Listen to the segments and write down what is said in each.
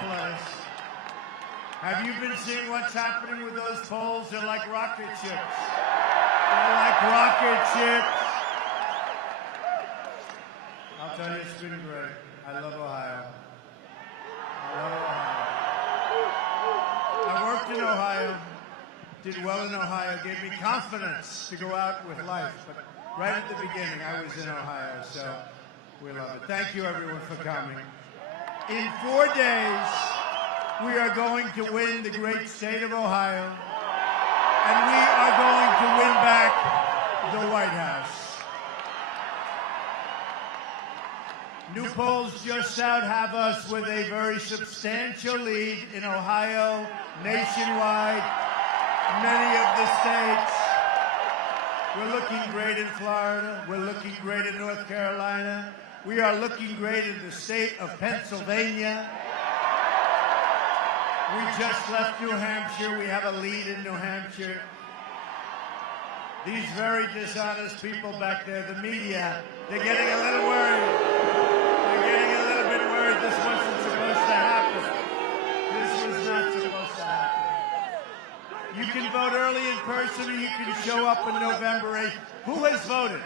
Minneapolis. Have you been seeing what's happening with those polls? They're like rocket ships. They're like rocket ships. I'll tell you, it's been great. I love Ohio. I love Ohio. I worked in Ohio, did well in Ohio, gave me confidence to go out with life. But right at the beginning, I was in Ohio, so we love it. Thank you, everyone, for coming. In 4 days, we are going to win the great state of Ohio, and we are going to win back the White House. New polls just out have us with a very substantial lead in Ohio, nationwide, many of the states. We're looking great in Florida. We're looking great in North Carolina. We are looking great in the state of Pennsylvania. We just left New Hampshire. We have a lead in New Hampshire. These very dishonest people back there, the media, they're getting a little worried. They're getting a little bit worried. This wasn't supposed to happen. This was not supposed to happen. You can vote early in person, or you can show up on November 8th. Who has voted?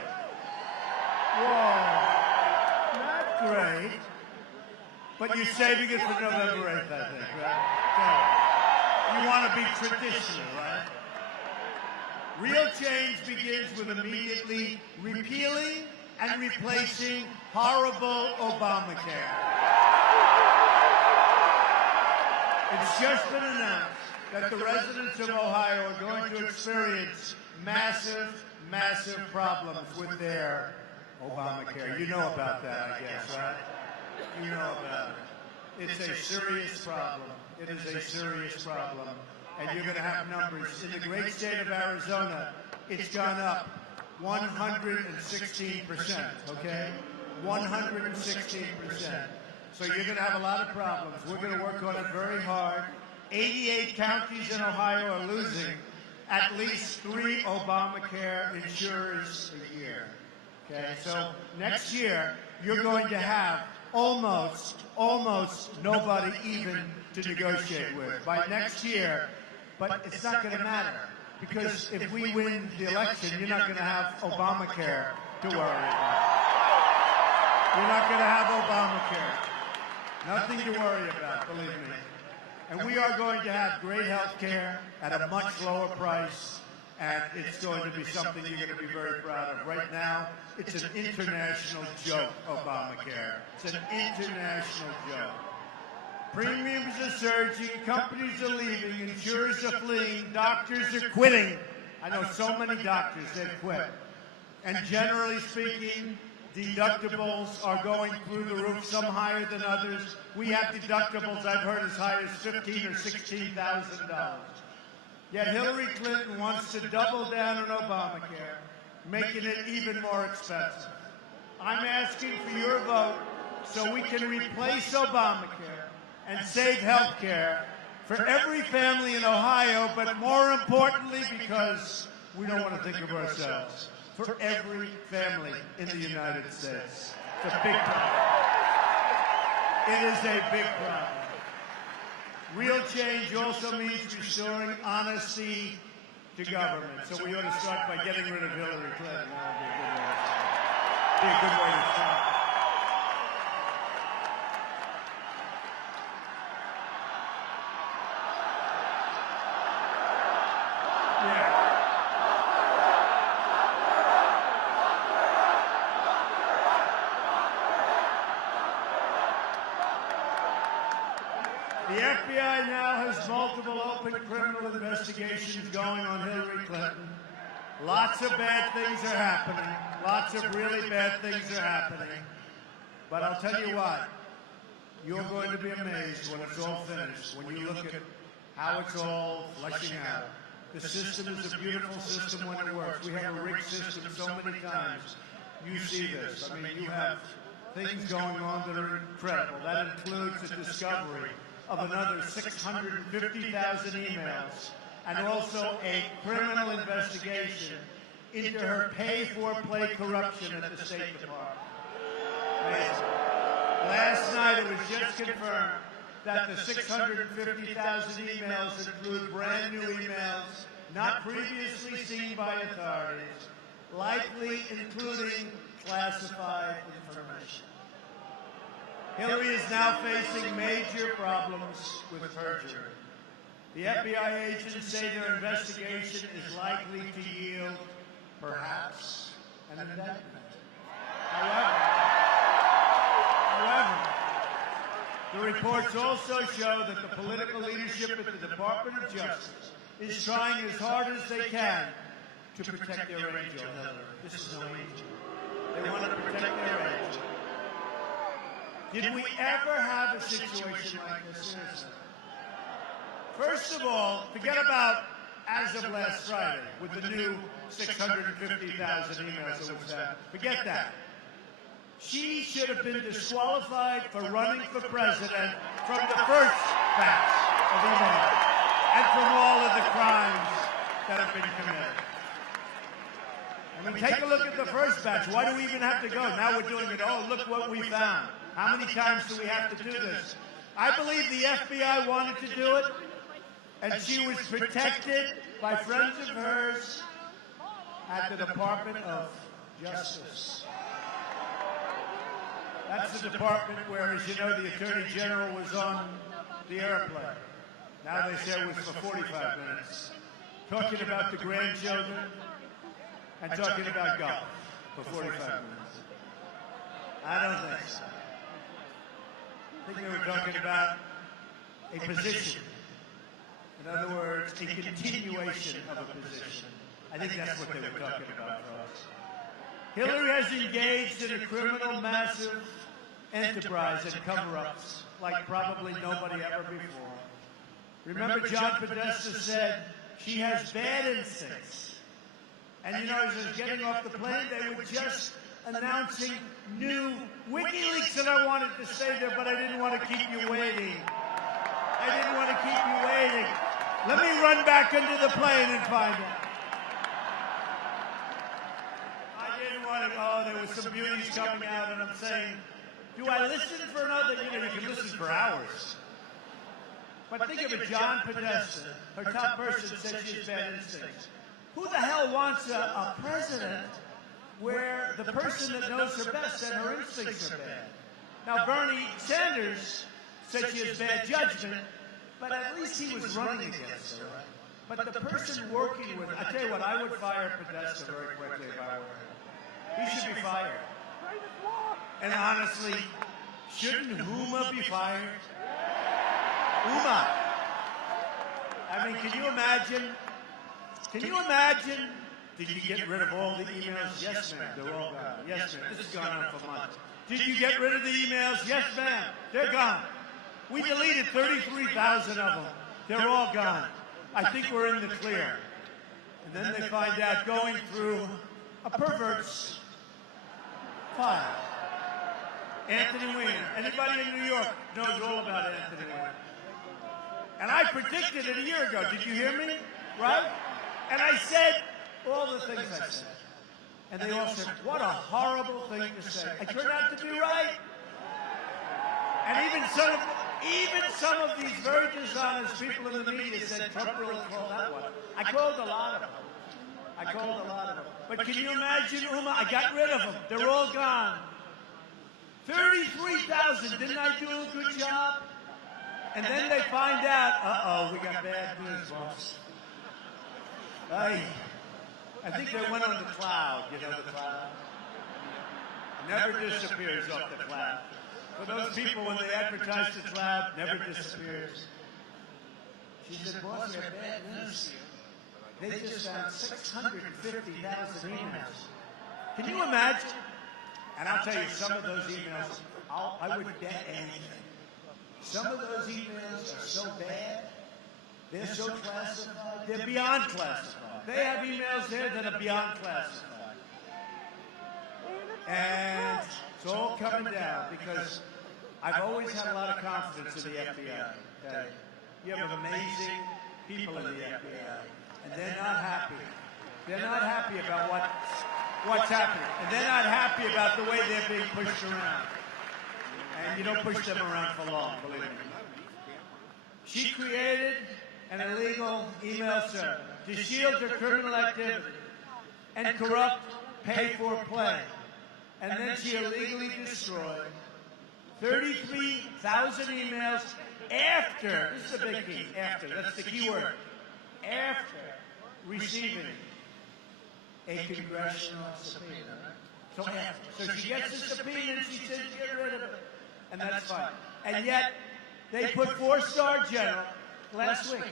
Whoa, not great. But you're saving it for November 8th, I think, right? So, you want to be traditional, right? Real change begins with immediately repealing and replacing horrible Obamacare. It's just been announced that the residents of Ohio are going to experience massive, massive problems with their Obamacare. You know about that, I guess, right? You know about it. It's a serious problem. It is a serious problem. And you're going to have numbers. In the great state of Arizona, it's gone up 116%, okay? 116%. So you're going to have a lot of problems. We're going to work on it very hard. 88 counties in Ohio are losing at least 3 Obamacare insurers a year, okay? So next year, you're going to have almost nobody even to negotiate with. By next year, but it's not going to matter, because if we win the election, you're not going to have Obamacare to worry about. You're not going to have Obamacare. Nothing to worry about, believe me. And we are going to have great health care at a much lower price, and it's going to be something you're going to be very proud of. Right now, it's an international joke, Obamacare. It's an international joke. Premiums are surging, companies are leaving, insurers are fleeing, doctors are quitting. I know so many doctors, they've quit. And generally speaking, deductibles are going through the roof, some higher than others. We have deductibles I've heard as high as $15,000 or $16,000. Yet Hillary Clinton wants to double down on Obamacare, making it even more expensive. I'm asking for your vote so we can replace Obamacare and save health care for every family in Ohio, but more importantly, because we don't want to think of ourselves, for every family in the United States. It's a big problem. It is a big problem. Real change also means restoring honesty to government. So we ought to start by getting rid of Hillary Clinton. That would be a good way to start. The FBI now has multiple open criminal investigations going on Hillary Clinton. Lots of bad things are happening. Lots of really bad things are happening. But I'll tell you what, you're going to be amazed when it's all finished, when you look at how it's all fleshing out. The system is a beautiful system when it works. We have a rigged system so many times. You see this. I mean, you have things going on that are incredible. That includes the discovery of another 650,000 emails, and also a criminal investigation into her pay-for-play corruption at the State Department. Amazing. Last night, it was just confirmed that the 650,000 emails include brand new emails not previously seen by authorities, likely including classified information. Hillary is now facing major problems with perjury. The FBI agents say their investigation is likely to yield, perhaps, an indictment. However, the reports also show that the political leadership at the Department of Justice is trying as hard as they can to protect their angel, Hillary. This is no angel. They want to protect their angel. Did we ever have a situation like this? Seriously. First of all, forget about as of last Friday with the new 650,000 emails that was sent. Forget that. She should have been disqualified for running for president from the first batch of emails and from all of the crimes that have been committed. I mean, take a look at the first batch. Why do we even have to go? Now we're doing it. Oh, look what we found. How many times do we have to do this? I believe the FBI wanted to do it, and she was protected by friends of hers at the Department of Justice. That's the department where, as you know, the Attorney General was on the airplane. Now they say it was for 45 minutes, talking about the grandchildren and talking about golf for 45 minutes. I don't think so. I think they were talking about a position. In other words, a continuation of a position. I think that's what they were talking about, folks. Hillary has engaged in a criminal massive enterprise and cover-ups like probably nobody ever before. Remember, John Podesta said she has bad instincts. And you know, as I was getting off the plane, they were just announcing new WikiLeaks that I wanted to say there, but I didn't want to keep you waiting. I didn't want to keep you waiting. Let me run back into the plane and find it. I didn't want to, oh, there was some beauties coming out, and I'm saying, do I listen for another? You know, you can listen for hours. But think of it, John Podesta, her top person, said she has bad instincts. Who the hell wants a president where the person that knows her best said her instincts are bad? Now, Bernie Sanders said she has bad judgment, but at least he was running against her. But the person working with, I tell you what, I would fire Podesta very quickly if I were her. He should be fired. And honestly, shouldn't Huma be fired? Huma. I mean, can you imagine? Can you imagine? Did you get rid of all the emails? Yes, ma'am. They're all gone. Yes, ma'am. This has gone on for months. Did you get rid of the emails? Yes, ma'am. They're gone. We deleted 33,000 of them. They're all gone. I think we're in the clear. And then they find out going through a pervert's file. Anthony Weiner. Anybody in New York knows all about Anthony Weiner. And I predicted it a year ago. Did you hear me? Right? And I said all the things I said. And they all said, what a horrible thing to say. I turned out to be right. And even some of these very dishonest people in the media said Trump really called that one. I called a lot of them. But can you imagine, Uma? I got rid of them. They're all gone. 33,000. Didn't I do a good job? And then they find out, uh-oh, we got bad news, boss. I think they went on the cloud, you know the cloud? Never disappears off the cloud. For those people, when they advertise the cloud, never disappears. She said, boss, we have bad news. They just found 650,000 emails. Can you imagine? And I'll tell you, some of those emails, I would bet anything. Some of those emails are so bad, they're so classified, they're beyond classified. They have emails there that are beyond classified. And it's all coming down because I've always had a lot of confidence in the FBI. Okay? You have amazing people in the FBI, and they're not happy. They're not happy about what's happening, and they're not happy about the way they're being pushed around. And you don't push them around for long, believe me. She created an illegal email server to shield her criminal activity and corrupt pay-for play. And then she illegally destroyed 33,000 emails after, this is a big key, after, that's the key word, after receiving a congressional subpoena. So after. So she gets the subpoena and she says, get rid of it. And that's fine. And yet, they put four-star general last week,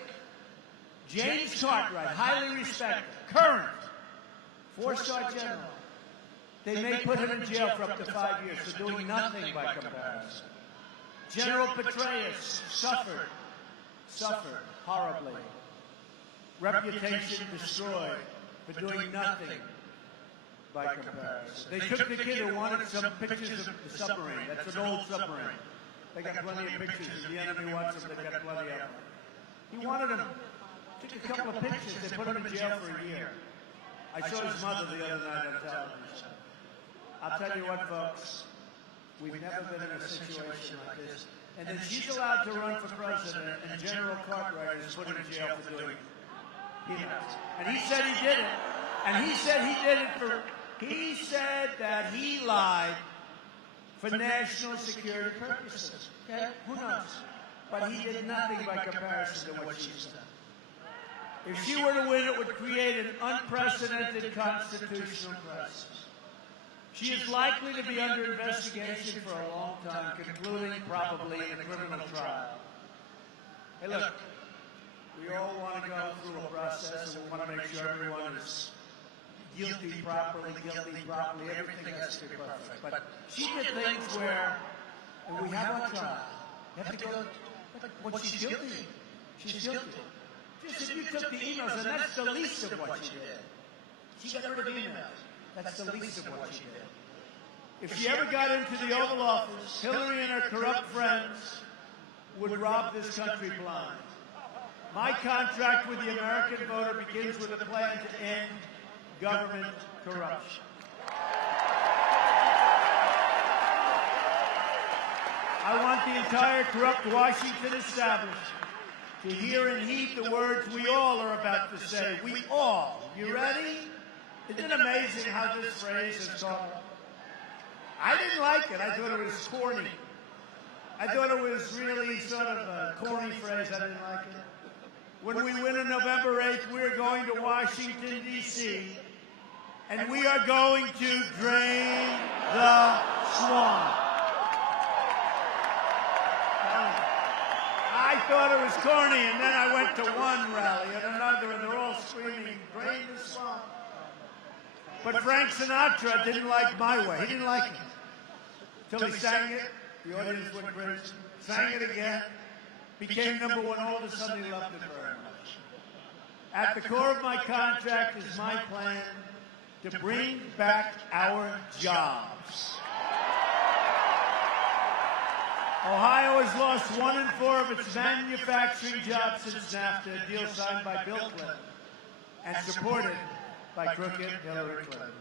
James Cartwright, highly respected, current four-star general. They may put him in jail for up to 5 years for doing nothing by comparison. General Petraeus suffered horribly. Reputation destroyed for doing nothing by comparison. They took the kid who wanted some pictures of the submarine. That's an old submarine. They got plenty of pictures. If the enemy wants them, they got plenty of them. He wanted them. Took a couple of pictures. They put him in jail for a year. I saw his mother the other night on television. I'll tell you what, folks. We've never been in a situation like this. And then she's allowed to run for president, and General Cartwright is put in jail for doing peanuts. And he said he did it. And he said he did it for... He said that he lied for national security purposes. Okay? Who knows? But he did nothing by comparison to what she said. If she were to win, it would create an unprecedented constitutional crisis. She is likely to be under investigation for a long time, concluding probably in a criminal trial. Hey, look, we all want to go through a process, and we want to make sure everyone is guilty properly, everything has to be perfect. But she did things where, and we have our trial, you have to go, but she's guilty. She's guilty. Just if you took the emails, and that's the least of what she did. She got rid of emails. That's the least of what she did. If she ever got into the Oval Office, Hillary and her corrupt friends would rob this country blind. My contract with the American voter begins with a plan to end government corruption. I want the entire corrupt Washington establishment to hear and heed the words we all are about to say. We all. You ready? Isn't it amazing how this phrase has gone? I didn't like it. I thought it was corny. I thought it was really sort of a corny phrase. I didn't like it. When we win on November 8th, we're going to Washington, D.C., and we are going to drain the swamp. I thought it was corny, and then I went to one rally and another, and they're all screaming, drain the swamp. But Frank Sinatra didn't like my way. He didn't like it. Till he sang it, the audience went crazy. Sang it again, became number one. All of a sudden, he loved it very much. At the core of my contract is my plan to bring back our jobs. Ohio has lost 1 in 4 of its manufacturing jobs since NAFTA, a deal signed by Bill Clinton and supported by crooked Hillary Clinton.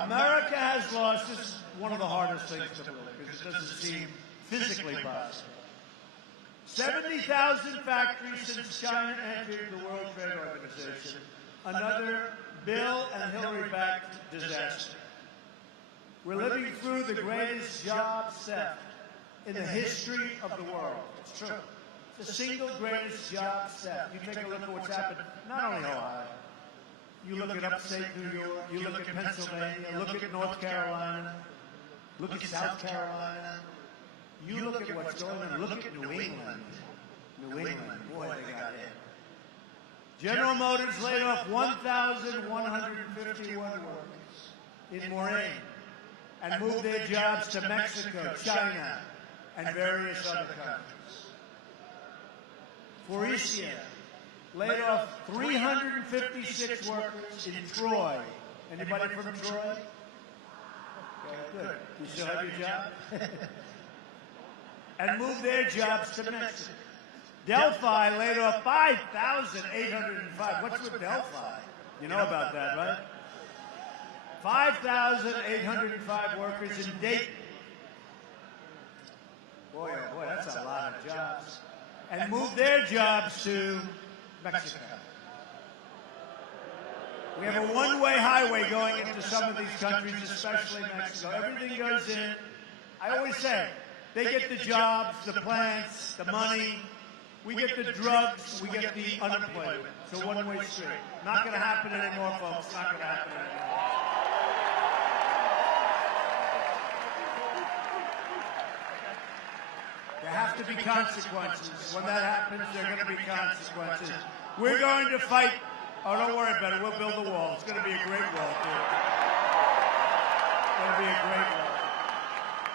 America has lost, this is one of the hardest things to believe because it doesn't seem physically possible. 70,000 factories since China entered the World Trade Organization. Another Bill and Hillary-backed disaster. We're living through the greatest job theft in the history of the world. It's true. It's the single greatest job theft. You take a look at what's happened, not only Ohio. You look at upstate New York, you look at Pennsylvania, look at North Carolina, look at South Carolina. You look at what's going on, look at New England. New England, boy, they got hit. General Motors laid off 1,151 workers in Moraine and moved their jobs to Mexico, China, and various other countries. Faurecia laid off 356 workers in Troy. Anybody from Troy? Okay, good. You still have your job? And moved their jobs to Mexico. Delphi laid off 5,805. What's with Delphi? You know about that, right? 5,805 workers in Dayton. Boy, oh boy, that's a lot of jobs. and move their jobs to Mexico. We have a one-way highway going into some of these countries, especially Mexico. Everything goes in. I always say, they get the jobs, the plants, the money. We get the drugs, we get the unemployment. It's a one-way street. Not going to happen anymore, folks. Not going to happen anymore. There have to be consequences. When that happens, there are going to be consequences. We're going to fight. Oh, don't worry about it. We'll build the wall. It's going to be a great wall, too. It's going to be a great wall.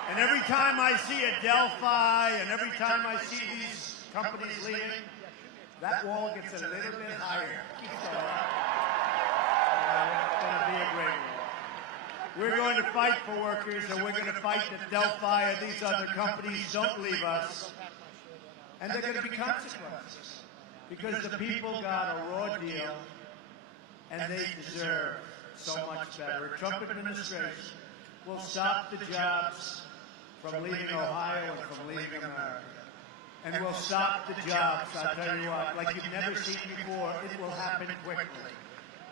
And every time I see a Delphi, and every time I see these companies leaving, that wall gets a little bit higher. It's going to be a great wall. We're going to fight for workers, and we're going to fight that Delphi and these other companies don't leave us. And there are going to be consequences, because the people got a raw deal, and they deserve so much better. A Trump administration will stop the jobs from leaving Ohio and from leaving America. And will stop the jobs, I'll tell you what, like you've never seen before. It will happen quickly.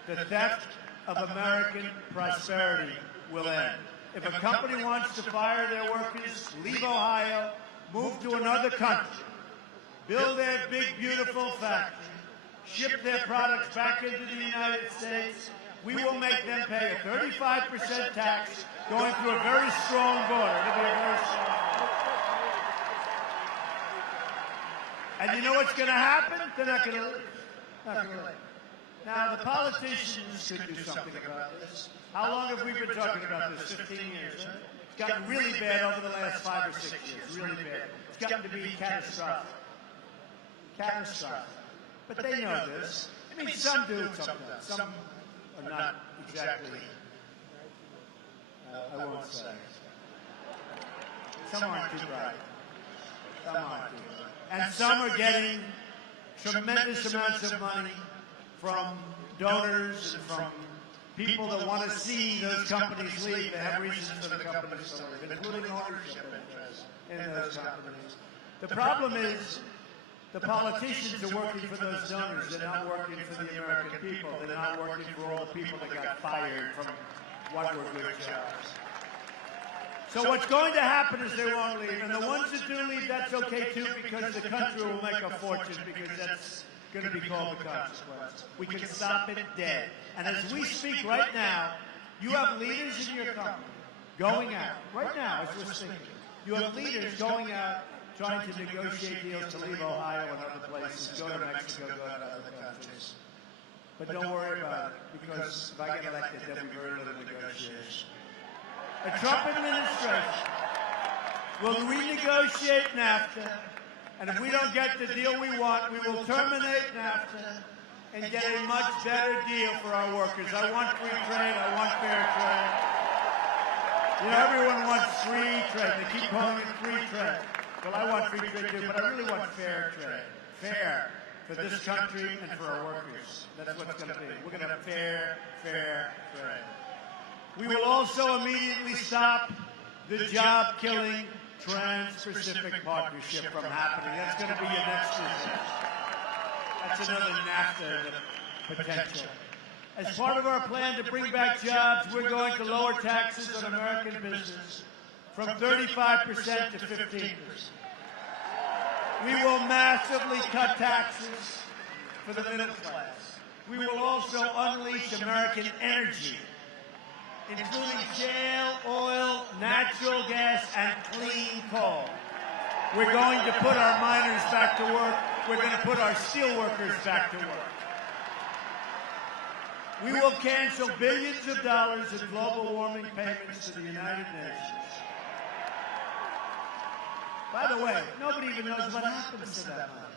The theft of American prosperity will end. If a company wants to fire their workers, leave Ohio, move to another country, build their big, beautiful factory, ship their products back into the United States, we will make them pay a 35% tax going through a very strong border. It'll be a very strong border. And you know what's going to happen? They're not going to leave. Not going to leave. Now, the politicians could do something about this. How long have we been talking about this? 15 years. Huh? It's gotten really bad over the last 5 or 6 years. Really bad. It's gotten to be catastrophic. Catastrophic. But they know this. I mean, some do sometimes. Some are not exactly, I won't say. Some aren't too bright. Some aren't too bright. And some are getting tremendous amounts of money from donors and from people that want to see those companies leave. They have reasons for the companies to leave, including ownership interests in those companies. The problem is the politicians are working for those donors. They're not working for the American people. They're not working for all the people that got fired from what were good jobs. So what's going to happen is they won't leave. And the ones that do leave, that's okay too, because the country will make a fortune, because that's going to be called the consequence. We can stop it dead. And as we speak right now, you have leaders in your company going out, right now as we're speaking, you have leaders going out trying to negotiate deals to leave Ohio and other places, go to Mexico, go to other countries. But don't worry about it, because if I get elected, there'll be very little negotiation. A Trump administration will renegotiate NAFTA, and if we don't get the deal we want, we will terminate NAFTA and get a much better deal for our workers. I want free trade. I want fair trade. You know, everyone wants free trade. They keep calling it free trade. Well, I want free trade too, but I really want fair trade. Fair for this country and for our workers. That's what it's going to be. We're going to have fair trade. We will also immediately stop the job-killing Trans-Pacific Partnership from happening. That's going to be your next result. That's another NAFTA potential. As part of our plan to bring back jobs, we're going to lower taxes on American business from 35% to 15%. We will massively cut taxes for the middle class. We will also unleash American energy, including shale, oil, natural gas, and clean coal. We're going to put our miners back to work. We're going to put our steel workers back to work. We will cancel billions of dollars in global warming payments to the United Nations. By the way, nobody even knows what happens to that money.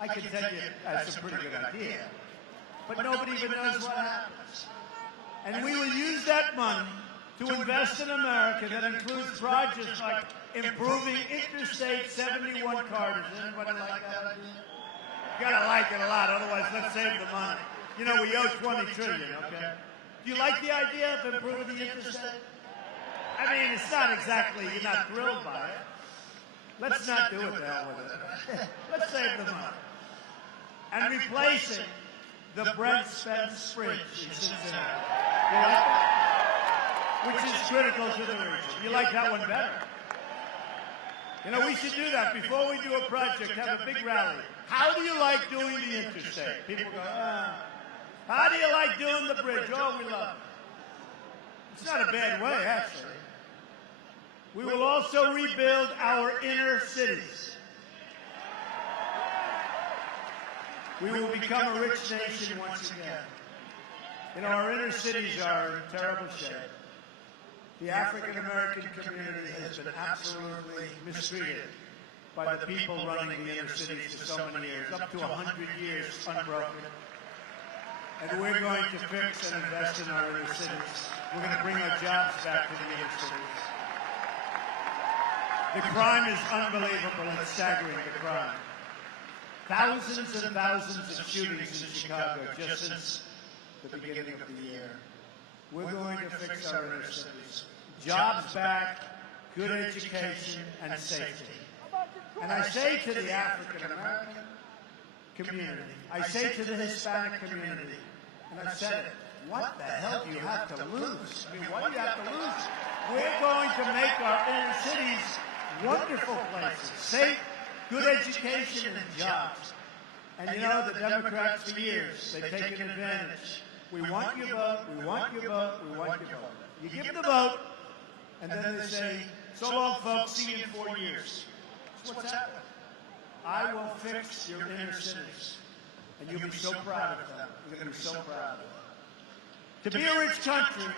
I can tell you that's a pretty good idea, but nobody even knows what happens. And we will use that money to invest in America. That includes projects like improving Interstate 71 corridors. Anybody like that idea? You gotta like it a lot, otherwise let's save the money. You know, we owe $20 trillion, okay? Do you like the idea of improving the interstate? I mean, it's not exactly, you're not thrilled by it. Let's not do it that way. Let's save the money. And replace it, the Brent Spence Bridge in Cincinnati. You like that? Which is critical to the region. You like that one better? You know, we should do that. Before we do a project, have a big rally. How do you like doing the interstate? People go, how do you like doing the bridge? Oh, we love it. It's not a bad way, actually. We will also rebuild our inner cities. We will become a rich nation once again. You know, our inner cities are in terrible shape. The African-American community has been absolutely mistreated by the people running the inner cities for so many years, up to 100 years unbroken. And we're going to fix and invest in our inner cities. We're going to bring our jobs back to the inner cities. The crime is unbelievable and staggering, the crime. Thousands and thousands of shootings in Chicago just since the beginning of the year. We're going to fix our inner cities. Jobs back, good education, and safety. And I say to the African-American community, I say to the Hispanic community, and I've said it, what the hell do you have to lose? I mean, what do you have to lose? We're going to make our inner cities wonderful places, safe, good education, and jobs. And you know, the Democrats for years, they've taken advantage. We want your vote, we want your vote, we want your vote. You give them the vote, and then they say, so long, folks, see you in 4 years. That's what's happening. I will fix your inner cities. And you'll be so proud of them. You're going to be so proud of them. To be a rich country,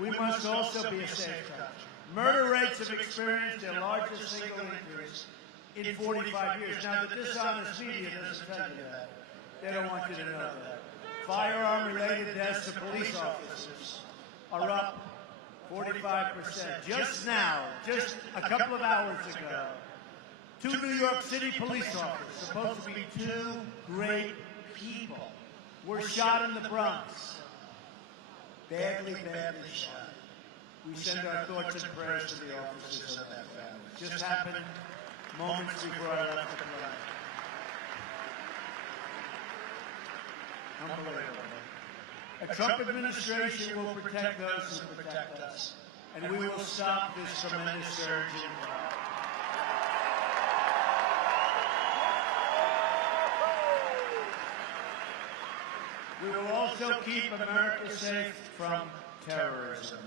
we must also be a safe country. Murder rates have experienced their largest single increase in 45 years. Now, the dishonest media doesn't tell you that. They don't want you to know that. Firearm-related deaths of police officers are up 45%. Just now, just a couple of hours ago, 2 New York City police officers, supposed to be 2 great people, were shot in the Bronx. Badly, badly shot. We send our thoughts and prayers to the officers of that family. Just happened moments before I left the plane. Unbelievable. A Trump administration will protect those who protect us, and we will stop this tremendous surge in crime. We will also keep America safe from terrorism.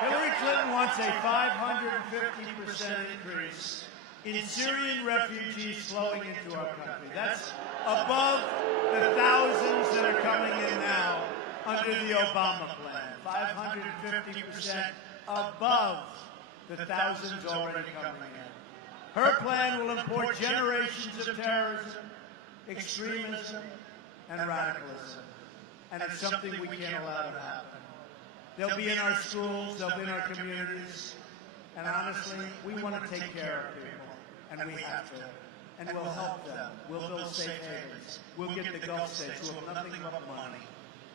Hillary Clinton wants a 550% increase in Syrian refugees flowing into our country. That's above the thousands that are coming in now under the Obama plan. 550% above the thousands already coming in. Her plan will import generations of terrorism, extremism, and radicalism. And it's something we can't allow to happen. They'll be in our schools, they'll be in our communities. And honestly, we want to take care of people. And we have to. And we'll help them. We'll build safe havens. We'll get the Gulf states who have nothing but money.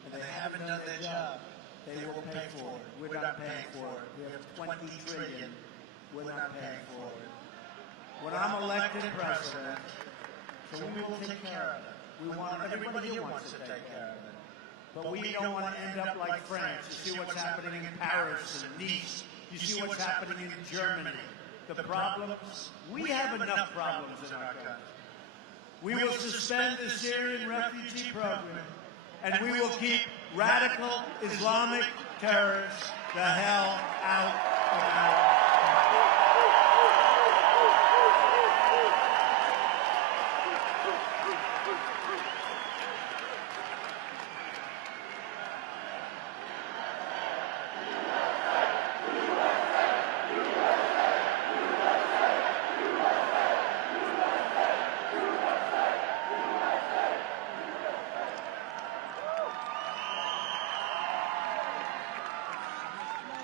And they haven't done their job. They will pay for it. We're not paying for it. We have 20 trillion. We're not paying for it. When I'm elected president, so we will take care of it. We want everybody here wants to take care of it. But we don't want to end up like France. You see what's happening in Paris and Nice. You see what's happening in Germany. The problems, we have enough problems in our country. We will suspend the Syrian refugee program, and we will keep radical Islamic terrorists the hell out of our country.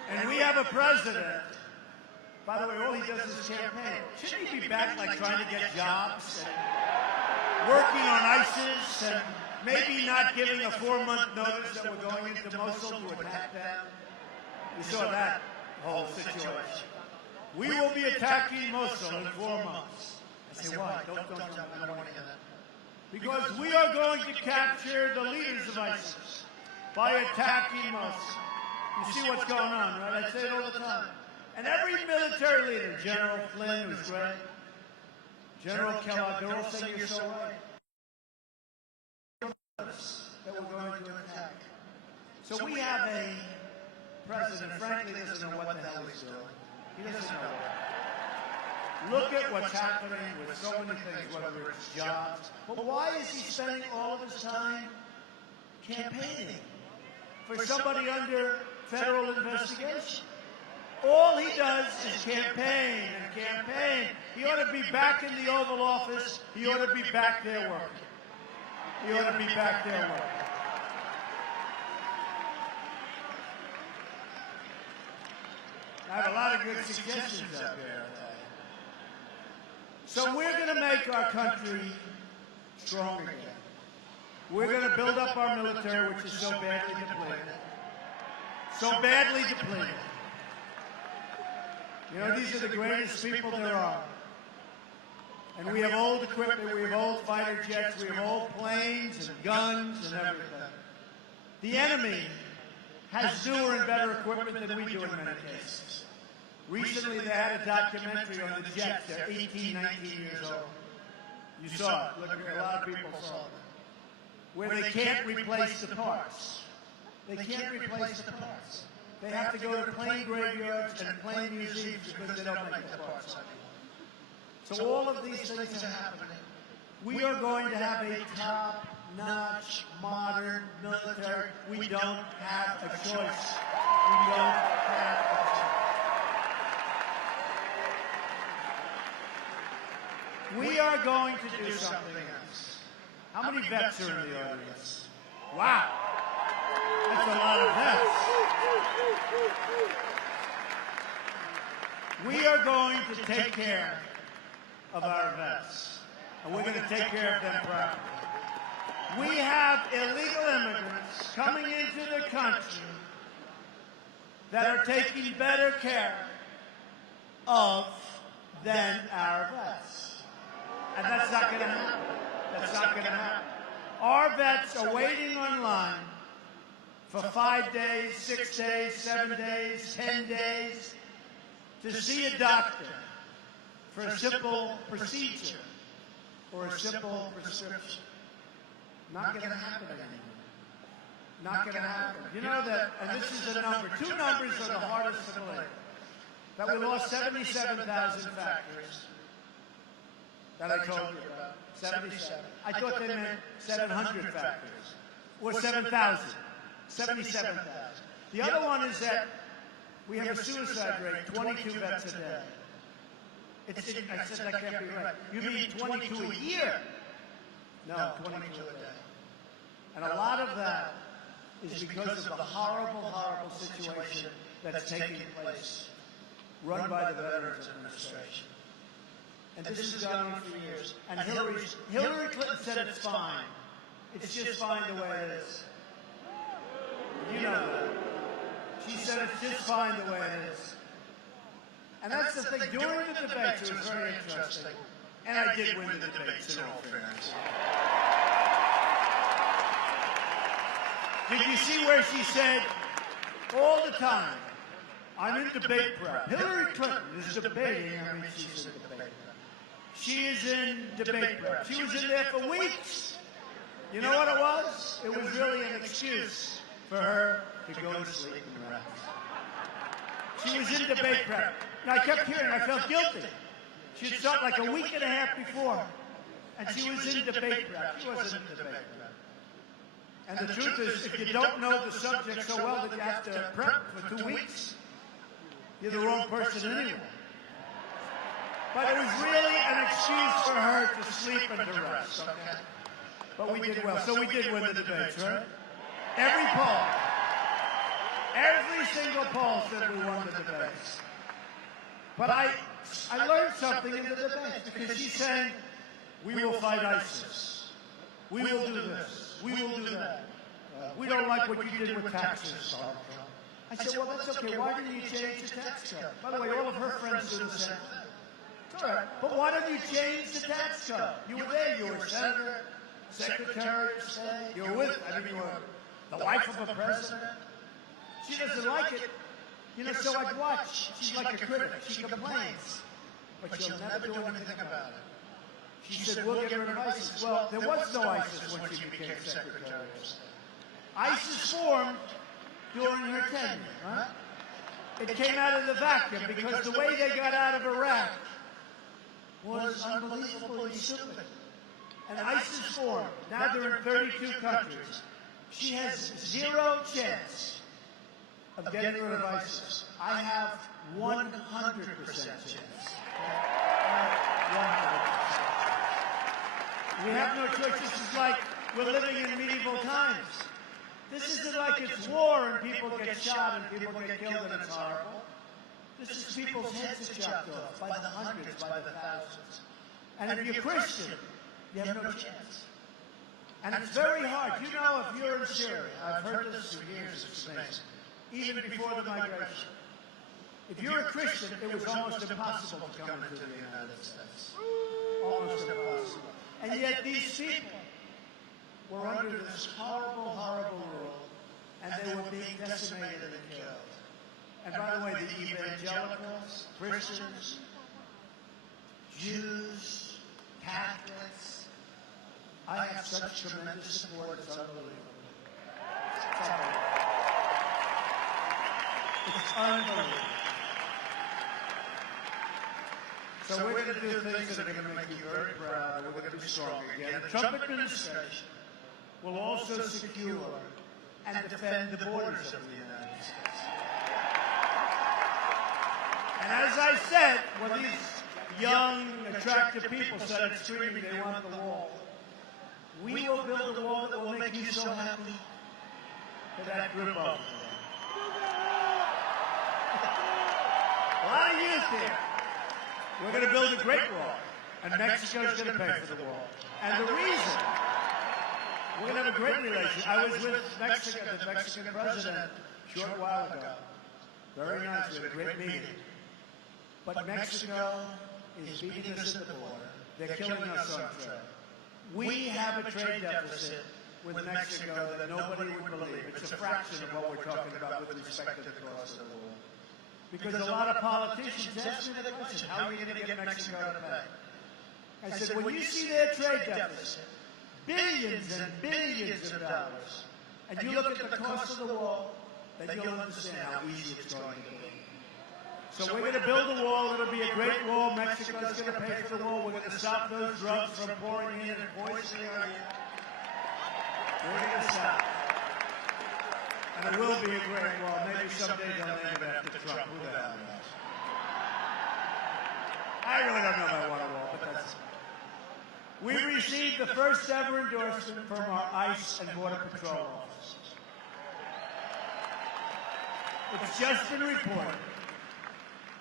And we have a president, by the way, all he does is campaign. Shouldn't he be back, like, trying to get jobs and working on ISIS and maybe not giving a 4-month notice that we're going into Mosul to attack them? We saw that whole situation. we will be attacking Mosul in 4 months. I say, why? Don't jump. I don't want to hear that. Because we are going to capture the leaders of ISIS by attacking Mosul. You see what's going on, right? I say it all the time. And every military leader, General Flynn, who's great, General Kellogg, they're all saying you're so right. That we're going to attack. So we have a president, frankly, doesn't know what the hell he's doing. He doesn't know what. Look at what's happening with so many things, whether it's jobs. But why is he spending all of his time campaigning for somebody under federal investigation? All he does is campaign and campaign. He ought to be back in the Oval Office. He ought to be back there working. He ought to be back there working. I have a lot of good suggestions out there. So we're going to make our country strong again. We're going to build up our military, which is so badly depleted. So badly depleted. You know, these are the greatest people there are. And we have old equipment, we have old fighter jets, we have old planes and guns and everything. The enemy has newer and better equipment than we do in many cases. Recently, they had a documentary on the jets. They're 18, 19 years old. You saw it. Look, a lot of people saw it. Where they can't replace the parts. They can't replace the parts. They have to go to plane graveyards and plane museums because they don't make the parts anymore. So all of these things are happening. We are going to have a top-notch, modern military. We don't have a choice. We don't have a choice. We are going to do something else. How many vets are in the audience? Wow. That's a lot of vets. We are going to take care of our vets. And we're going to take care of them properly. We have illegal immigrants coming into the country that are taking better care of than our vets. And that's not going to happen. That's not going to happen. Our vets are waiting online for 5 days, 6 days, 7 days, 10 days to see a doctor for a simple procedure or a simple prescription. Not going to happen anymore. Not going to happen. You know that, and this is a number, 2 numbers are the hardest to believe, that we lost 77,000 factories. That I told you about, 77. I thought they meant 700 factories, or 7,000, 77,000. The other one is that we have a suicide rate, 22 vets a day. I said that can't be right. You mean 22 a year? No, 22 a day. And a lot of that is because of the horrible, horrible situation that's taking place, run by the Veterans Administration. And this has gone on for years. And Hillary Clinton said it's fine. It's just fine the way it is. You know that. She said it's just fine the way it is. And that's the thing. During the debates, it was very interesting. And I did win the debates, in all fairness. Did you see where she said, all the time, I'm in debate prep. Hillary Clinton is debating. I mean, she's in debate prep. She is in debate prep. She was in there for weeks. You know what it was? It was really an excuse for her to go to sleep and rest. She was in debate prep. And I kept hearing, I felt guilty. She had started like a week and a half before. And she was in debate prep. She wasn't in debate prep. And the truth is, if you don't know the subject so well that you have to prep for 2 weeks, you're the wrong person anyway. But it was really an excuse for her to sleep and to rest, okay? But we did well. So we did win the debates, right? Every poll, every single poll said we won the debates. But I learned something in the debates because she's saying, we will fight ISIS. We will do this. We will do that. We don't like what you did with taxes, Donald Trump. I said, well, that's okay. Why didn't you change the tax code? By the way, all of her friends do the same thing. It's all right. But why don't you change the tax code? You were there. You were senator, secretary of state. You were with, you were the wife of a president. She doesn't like it. So I'd watch. She's like a critic. She complains. But she'll never do anything about it. She said, we'll get rid of ISIS. Well, there was no ISIS when she became secretary of state. ISIS formed during her tenure, right? It came out of the vacuum because the way they got out of Iraq was unbelievably stupid. And ISIS formed. Now they're in 32 countries. She has zero chance of getting rid of ISIS. I have 100% chance. 100%. We have no choice. This is like we're living in medieval times. This isn't like it's war and people get shot and people get killed and it's horrible. This is people's heads are chopped off by the hundreds, by the thousands. And if you're Christian, you have no chance. And it's very hard. If you're in Syria, I've heard this for years, it's amazing. Even before the migration. If you're a Christian, it was almost impossible to come into the United States. Almost impossible. And yet these people were under this horrible, horrible rule, and they were being decimated and killed. And by the way, the evangelicals, Christians, Jews, Catholics, I have such tremendous support, it's unbelievable. It's unbelievable. It's unbelievable. So we're going to do things that are going to make you very proud, and we're going to be strong again. The Trump administration will also secure and defend the borders of the United States. And as I said, when these young, attractive people started screaming they want the wall, we will build a wall that will make you so happy for that group of them. A lot of youth here. We're going to build a great wall, and Mexico's going to pay for the wall. And the reason, we're going to have a great relationship. I was with Mexico, the Mexican president, a short while ago. Very nice, we had a great meeting. But Mexico is beating us at the border. They're killing us on trade. We have a trade deficit with Mexico that nobody would believe. It's a fraction of what we're talking about with respect to the cost of the war. Because a lot of politicians ask me the question, how are you going to get Mexico to pay? I said, when you see their trade deficit, billions and billions of dollars, and you look at the cost of the wall, then you'll understand how easy it's going to be. So we're going to build a wall. It'll be a great wall. Mexico's going to pay for the wall. We're going to stop those drugs from pouring in and poisoning our youth. We're going to stop. And it will be a great wall. Maybe someday they'll name it after Trump. Who the hell knows? I really don't know if I want a wall, but that's... We received the first ever endorsement from our ICE and Border Patrol officers. It's just been reported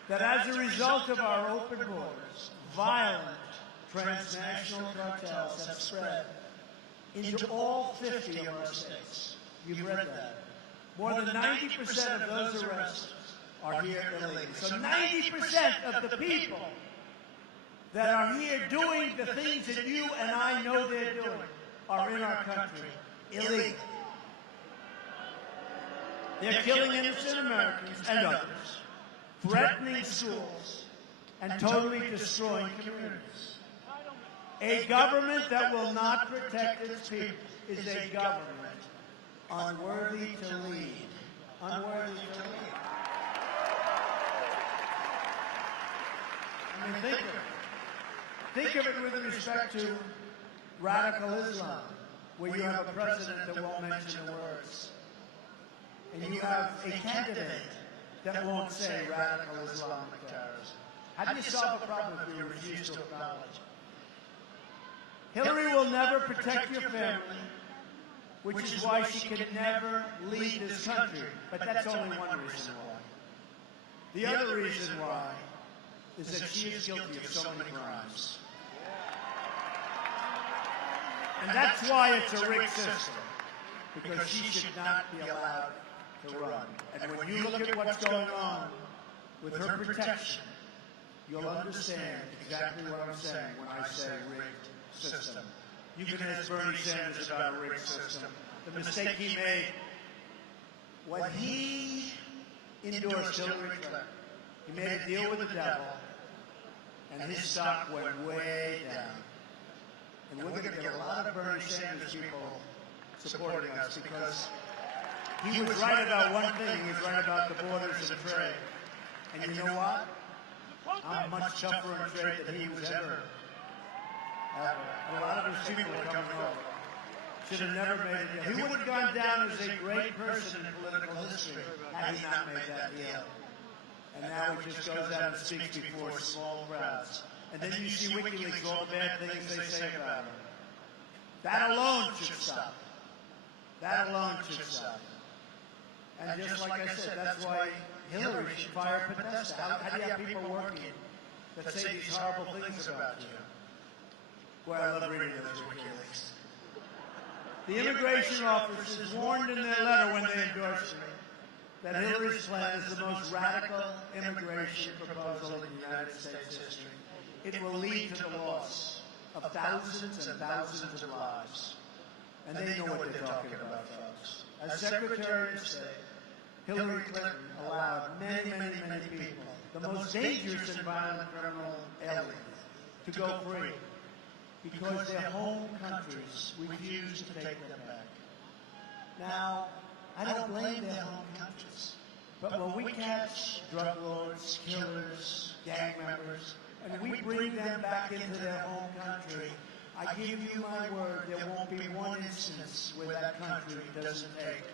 that as a result of our open borders, violent transnational cartels have spread into all 50 of our states. You've read that. More than 90% of those arrests are here illegally. So 90% of the people that are here doing the things that you and I know they're doing are in our country illegally. They're killing innocent Americans and others, threatening schools, and totally destroying communities. A government that will not protect its people is a government unworthy to lead. Unworthy to lead. I mean, think of it with respect to radical Islam, where you have a president that won't mention the words. And you have a candidate that won't say radical Islamic terrorism. How do you solve a problem if you refuse to acknowledge it? Hillary will never protect your family, which is why she can never lead this country. But that's only one reason why. The other reason why is that she is guilty of so many crimes. And that's why it's a rigged system, because she should not be allowed to run. And when you look at what's going on with her protection, you'll understand exactly what I'm saying when I say rigged system. You can ask Bernie Sanders about a rigged system. The mistake he made when he endorsed Hillary Clinton, he made a deal with the devil, and his stock went way down. And we're going to get a lot of Bernie Sanders people supporting us because he was right about one thing. He was right about the borders and trade. And you know what? I'm much tougher on trade than he was ever. A lot of his people are coming over. Should have never made a deal. He would have gone down as a great person in political history had he not made that deal. And now he just goes out and speaks before small crowds. And then you see WikiLeaks, all the bad things they say about him. That alone should stop. That alone should stop. And just like I said, that's why Hillary should fire Podesta. How do you have people working that say these horrible things about you? Well, I love reading those WikiLeaks. The immigration officers warned in their letter when they endorsed me that Hillary's plan is the most radical immigration proposal in the United States history. It will lead to the loss of thousands and thousands of lives. And they know what they're talking about, folks. As Secretary of State, Hillary Clinton allowed many, many, many people, the most dangerous and violent criminal aliens, to go free because their home countries refuse to take them back. Now, I don't blame their home countries, but when we catch drug lords, killers, gang members, and we bring them back into their home country, I give you my word, there won't be one instance where that country doesn't take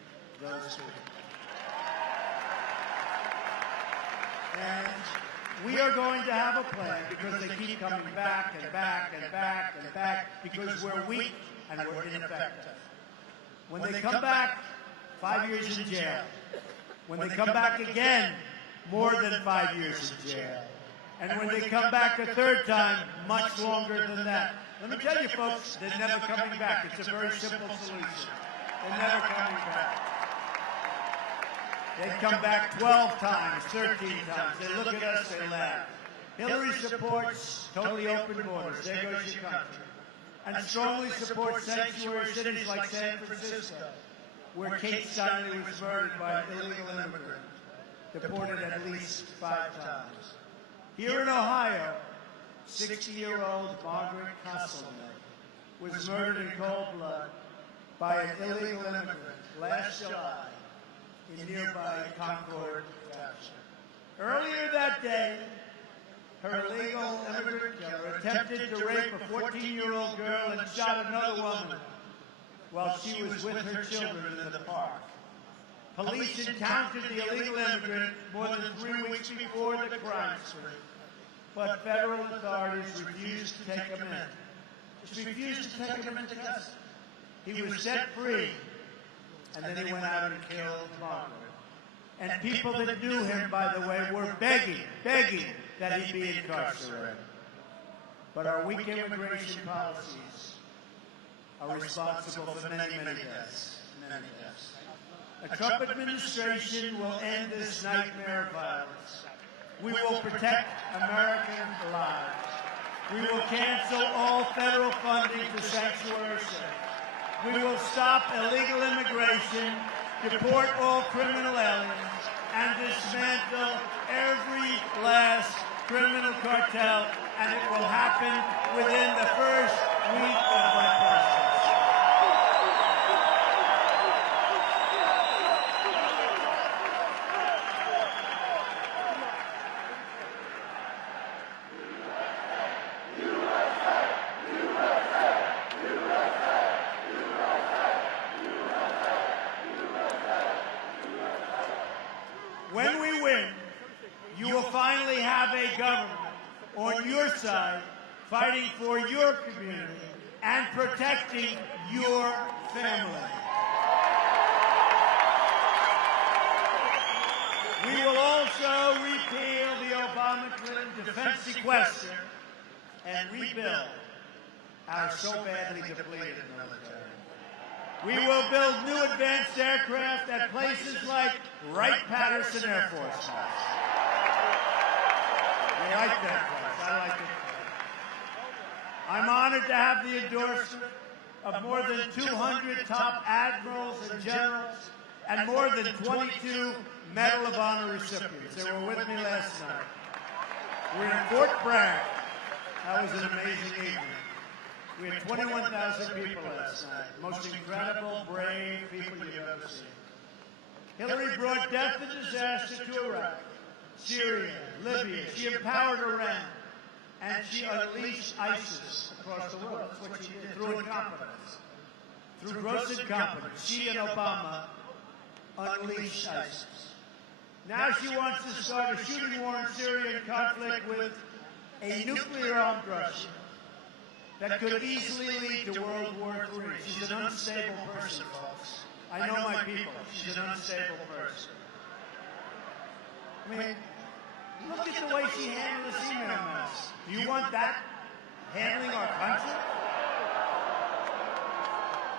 those people. And we are going to have a plan because they keep coming back and back and back and back because we're weak and we're ineffective. When they come back, 5 years in jail. When they come back again, more than 5 years in jail. And when they come back a third time, much longer than that. Let me tell you, folks, they're never coming back. It's a very simple solution. They're never coming back. They come back 12 times, 13 times. They look at us, they laugh. Hillary supports totally open borders. There goes your country. And strongly supports sanctuary cities like San Francisco, where Kate Steinle was murdered by an illegal immigrant, deported at least 5 times. Here in Ohio, 60-year-old Margaret Castleman was murdered in cold blood by an illegal immigrant last July in nearby Concord Township. Earlier that day, her illegal immigrant killer attempted to rape a 14-year-old girl and shot another woman while she was with her children in the park. Police encountered the illegal immigrant more than 3 weeks before the crime spree, but federal authorities refused to take him in. Just refused to take him into custody. He was set free, and then he went out and killed Margaret. And people that knew him, by the way, were begging that he be incarcerated. But our weak immigration policies are responsible for many, many deaths. Many deaths. The Trump administration will end this nightmare of violence. We will protect American lives. We will cancel all federal funding to sanctuary cities. We will stop illegal immigration, deport all criminal aliens, and dismantle every last criminal cartel, and it will happen within the first week of my presidency. When we win, you will finally have a government on your side fighting for your community and protecting your family. We will also repeal the Obama-Clinton defense sequester and rebuild our so badly depleted military. We will build new advanced aircraft at places like Wright-Patterson Air Force Base. We like that place. I like it. I'm honored to have the endorsement of more than 200 top admirals and generals and more than 22 Medal of Honor recipients. They were with me last night. We're in Fort Bragg. That was an amazing evening. We had 21,000 people last night. Most incredible, brave people you've ever seen. Hillary brought death and disaster to Iraq, Syria, Libya. She empowered Iran, and she unleashed ISIS across the world. That's what she did through incompetence. Through gross incompetence, she and Obama unleashed ISIS. Now she wants to start a shooting war in Syria in conflict with a nuclear-armed Russia that could easily lead to World War III. She's an unstable person, folks. I know my people. She's an unstable person. I mean, look at the way she handled this email mess. Do you want that handling our country?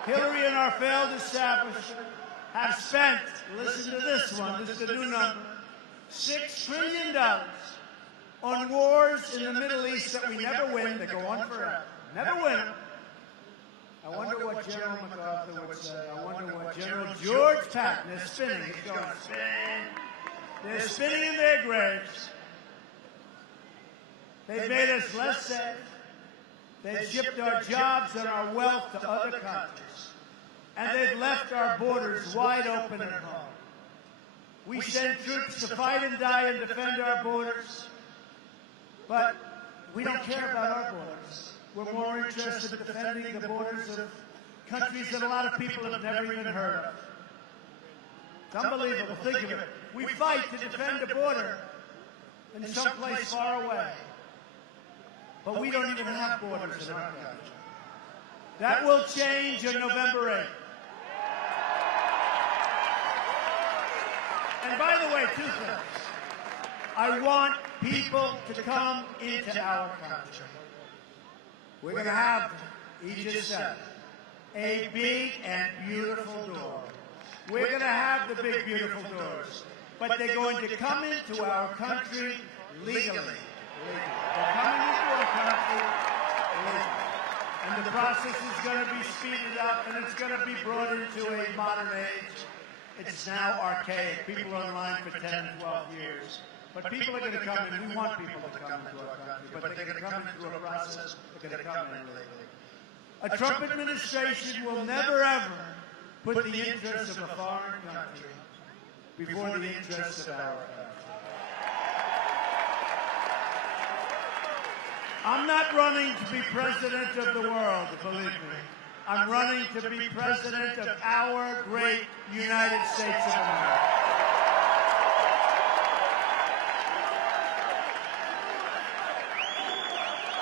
Hillary and our failed establishment have spent, listen to this one, this is the new number, $6 trillion on wars in the Middle East that we never win, that go on forever. Never win them. I wonder what General MacArthur would say. I wonder what General George Patton, they're spinning, he's going spin. They're spinning in their graves. They've made us less safe. They've shipped our jobs and our wealth to other countries. And they've left our borders wide open at home. We send troops to fight and die and defend our borders. But we don't care about our borders. We're more interested in defending the borders of countries that a lot of people have never even heard of. It's unbelievable. Think of it. We fight to defend a border in some place far away. But we don't even have borders in our country. That will change on November 8th. And by the way, two things. I want people to come into our country. We're going to have, he just said, a big and beautiful door. We're going to have the big, beautiful doors. But they're going to come into our country legally. They're coming into our country legally. And the process is going to be speeded up, and it's going to be brought into a modern age. It's now archaic. People are online for 10, 12 years. But people are going to come in. We want people to come into our country, but they're going to come in through a process. They're going to come in illegally. A Trump administration will never, ever put the interests of a foreign country before the interests of our country. I'm not running to be president of the world, believe me. I'm running to be president of our great United States of America.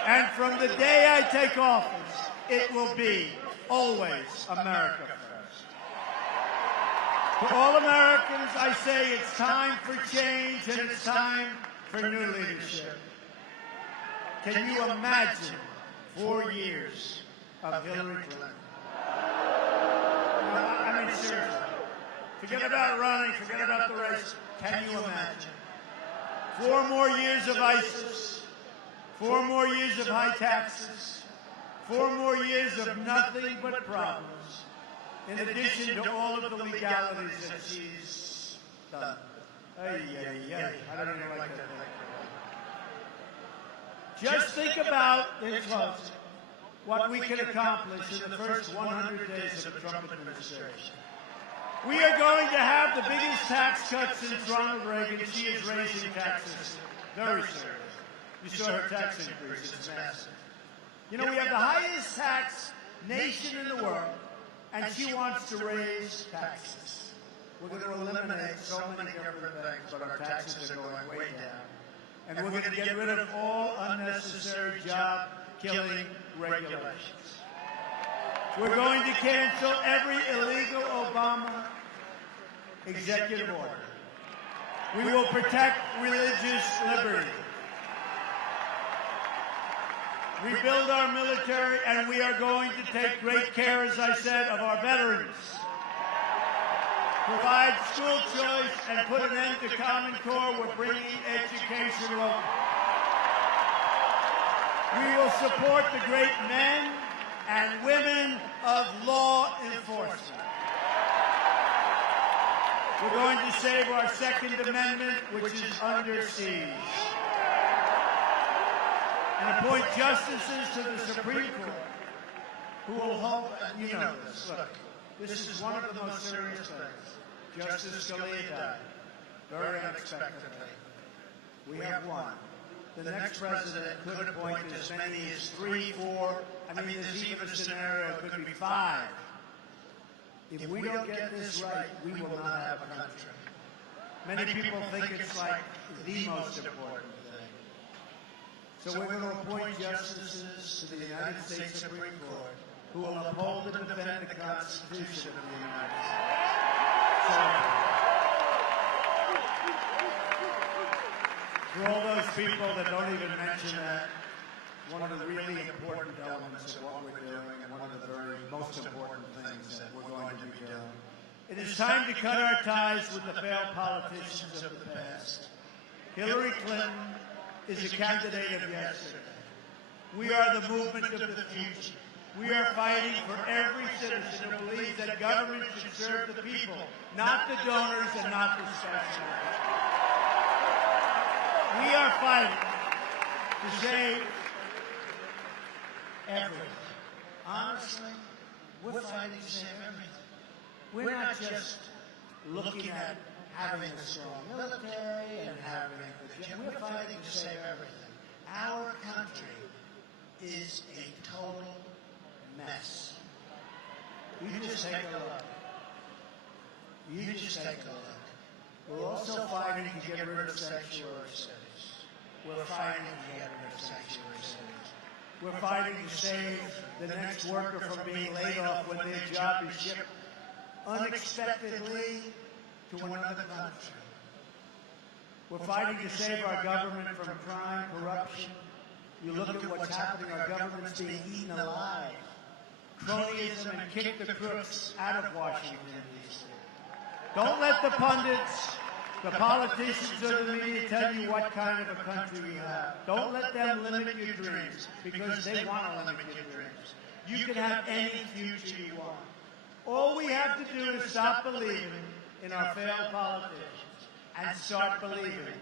And from the day I take office, it will be always America first. To all Americans, I say it's time for change and it's time for new leadership. Can you imagine 4 years of Hillary Clinton? I mean, seriously. Forget about running, forget about the race. Can you imagine? 4 more years of ISIS. 4 more years of high taxes, 4 more years of nothing but problems, in addition to all of the legalities that she's done. I don't even like that. Just think about, in closing, what we can accomplish in the first 100 days of the Trump administration. We are going to have the biggest tax cuts since Ronald Reagan. She is raising taxes very seriously. You saw her tax increase. It's massive. You know, we have the highest tax nation in the world, and she wants to raise taxes. We're going to eliminate so many different things, but our taxes are going way down. And we're going to get rid of all unnecessary job-killing regulations. We're going to cancel every illegal Obama executive order. We will protect religious liberty. rebuild our military, and we are going to take great care, as I said, of our veterans. Provide school choice and put an end to Common Core. We're bringing education local. We will support the great men and women of law enforcement. We're going to save our Second Amendment, which is under siege, and appoint justices to the Supreme Court who will hold, you know this, look, this is one of the most serious things. Justice Scalia died very unexpectedly. We have one. The next president could appoint as many as 3, 4, I mean, there's even a scenario it could be 5. If we don't get this right, we will not have a country. Many people think it's like the most important thing. So we're going to appoint justices to the United States Supreme Court who will uphold and defend the Constitution of the United States. For all those people that don't even mention that, one of the really important elements of what we're doing and one of the very most important things that we're going to be doing, it is time to cut our ties with the failed politicians of the past. Hillary Clinton is a candidate of yesterday. We are the movement of the future. We are fighting for every citizen who believes that government should serve the people, not the donors and not the specialists. We are fighting to save everything. Honestly, we're fighting to save everything. We're not just looking at having a strong military and having a... We're fighting to save everything. Our country is a total mess. You just take a look. You just take a look. We're also fighting to get rid of sanctuary cities. We're fighting to get rid of sanctuary cities. We're fighting to save the next worker from being laid off when their job is shipped unexpectedly to another country. We're fighting to save our government from crime, corruption. You look at what's happening, our government's being eaten alive. Cronyism and kick the crooks out of Washington, D.C. Don't let the pundits, the politicians or the media tell you what kind of a country you have. Don't let them limit your dreams because they want to limit your dreams. You can have any future you want. All we have to do is stop believing in our failed politicians and start believing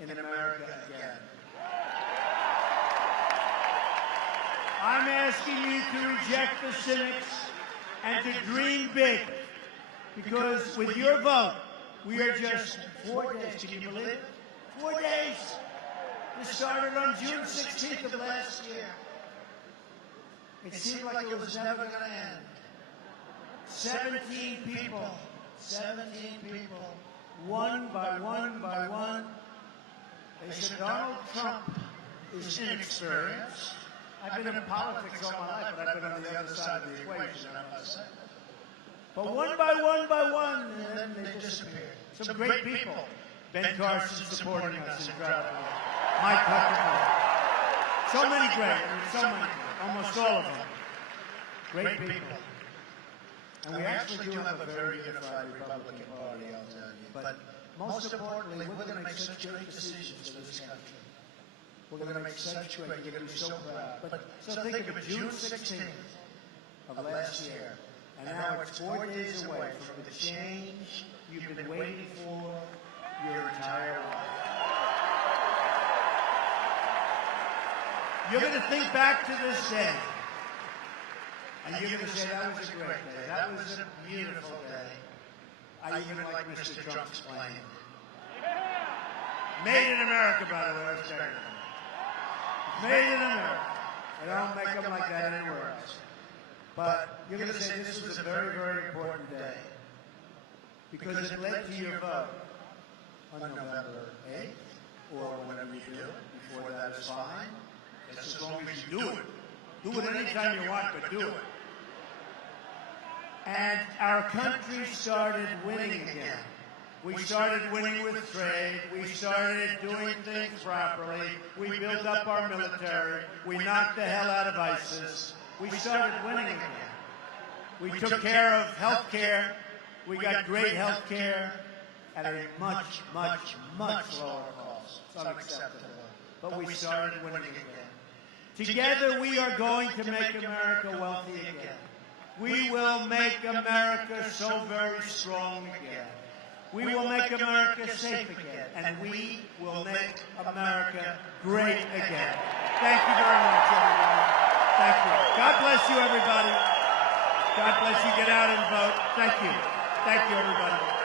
in America again. I'm asking you to reject the cynics and to dream big, because with your vote, we are just 4 days. Can you believe it? 4 days. This started on June 16th of last year. It seemed like it was never going to end. 17 people, one by one, they said Donald Trump is inexperienced. I've been in politics all my life, but I've been on the other side of the equation, I must say. But one by one, and then they disappeared. Some great people. Ben Carson supporting us in Drought. Mike Huckabee. So many great, almost all of them. Great people. And we actually do have a very unified Republican Party, I'll tell you. But most importantly, we're going to make such great decisions for this country. We're going to make such great, you're going to be so proud. But so think of it, June 16th of last year, and now it's 4 days away from the change you've been waiting for your entire life. You're going to think back to this day, and you're going to say, that was a great day. That was a beautiful day. I even like Mr. Trump's plane. Made in America, by the way, I was saying. Made in America. They don't make them like that anywhere else. But you're going to say this was a very, very important day because it led to your vote on November 8th or whenever you do it. Before that is fine. Just as long as you do it. Do it anytime you want, but do it. And our country started winning again. We started winning with trade. We started doing things properly. We built up our military. We knocked the hell out of ISIS. We started winning again. We took care of health care. We got great health care at a much, much, much lower cost. It's unacceptable. But we started winning again. Together, we are going to make America wealthy again. We will make America so very strong again. We will make America safe again. And we will make America great again. Thank you very much, everybody. Thank you. God bless you, everybody. God bless you. Get out and vote. Thank you. Thank you, everybody.